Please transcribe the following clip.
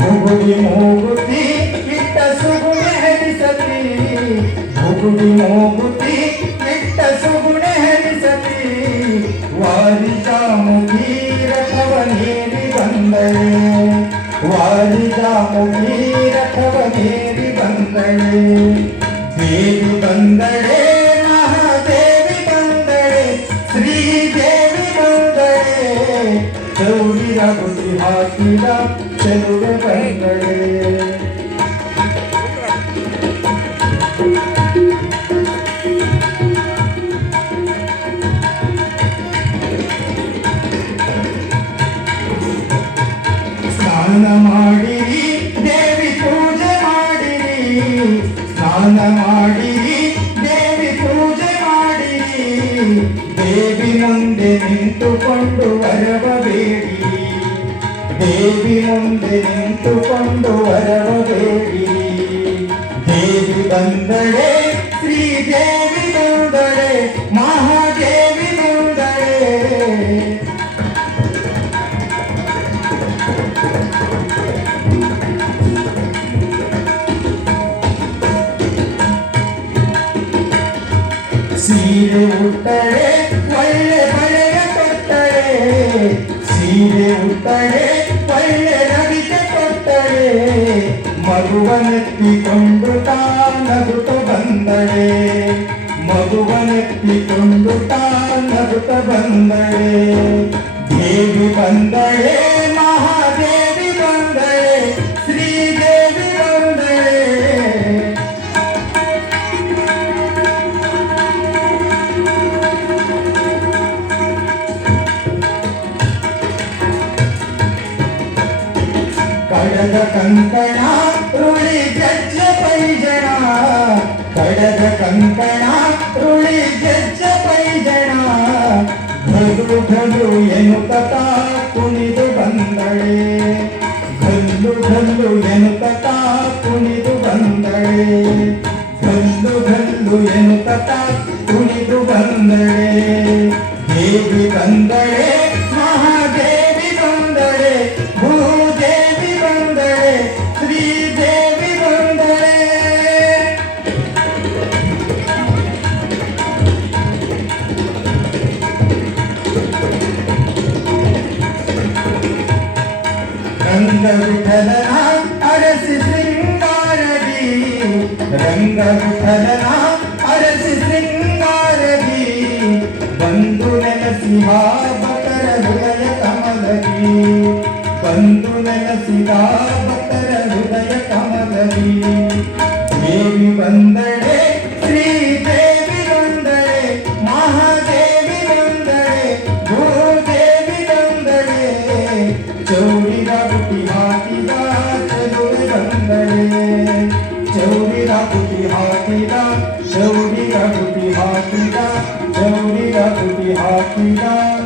ಮುಗುಡಿ ಮೂಗುತಿ ಇಟ್ಟ ಸುಗುಣೆ ಹರಿಸತಿ ಮುಗುಡಿ ಮೂಗುತಿ ಇಟ್ಟ ಸುಗುಣೆ ಹರಿಸತಿ ವಾರಿಜಾಮುಖಿ ರಥವ ನೀರಿ ಬಂದಳೆ ವಾರಿಜಾಮುಖಿ ರಥವ ನೀರಿ ಬಂದಳೆ ದೇವಿ ಬಂದಳೆ ಮಹಾದೇವಿ ಬಂದಳೆ ಶ್ರೀದೇವಿ ಬಂದಳೆ ಚೌರಿರ ಬುದ್ಧಿ ಹಾಕಿದ ಚೆಲುವೆ ಬಂದಳೆ ಸ್ನಾನ ಮಾಡಿ ದೇವಿ ಪೂಜೆ ಮಾಡಿರಿ. ಸ್ನಾನ ಮಾಡಿ ದೇವಿ ಪೂಜೆ ಮಾಡಿರಿ. ದೇವಿ ಮುಂದೆ ನಿಂತುಕೊಂಡು ವರವ ಬೇಡಿರಿ ದೇವಿ ಮುಂದೆ ನಿಂತುಕೊಂಡು ವರವ ಬೇಡಿರಿ ದೇವಿ ಬಂದಳೆ ಶ್ರೀದೇವಿ ಬಂದಳೆ ಮಹಾದೇವಿ ಬಂದಳೆ ಸೀರೆ ಉಟ್ಟಳೆ ಒಳ್ಳೆ ಬಳೆಯ ಕೊಟ್ಟಳೆ ಸೀರೆ ಉಟ್ಟಳೆ ಒಳ್ಳೆ ರವಿಕೆ ಕೊಟ್ಟಳೆ ಮಗುವನೆತ್ತಿಕೊಂಡು ತಾನಗುತ್ತ ಬಂದಳೆ ಮಗುವನೆತ್ತಿಕೊಂಡು ತಾನಗುತ್ತ ಬಂದಳೆ ದೇವಿ ಬಂದಳೆ కడగ కంకణారుణి గజ్జపై జనా కడగ కంకణారుణి గజ్జపై జనా ఘలు ఘలు ఎనుక తాకునిదు బందడే ఘల్లు ఘల్లు ఎనుక తాకునిదు బందడే ఘల్లు ఘల్లు ఎనుక తాకునిదు బందడే దేవి బందడే ರಂಗ ವಿಠಲನ ಅರಸಿ ಶೃಂಗಾರದಿ ರಂಗ ವಿಠಲನ ಅರಸಿ ಶೃಂಗಾರದಿ ಬಂದು ನೆಲಸಿಹ ಬಕರ ಹೃದಯ ಕಮಲದಿ ಬಂದು ನೆಲಸಿದ ಬಕರ ಹೃದಯ ಕಮಲದಿ ದೇವಿ ಬಂದಳೆ ಚೌರಿರ ಬುಟಿ ಹಾಕಿದ ಚೌರಿರ ಬುಟಿ ಹಾಕಿದ ಚಲುವೆ ಬಂದಳೆ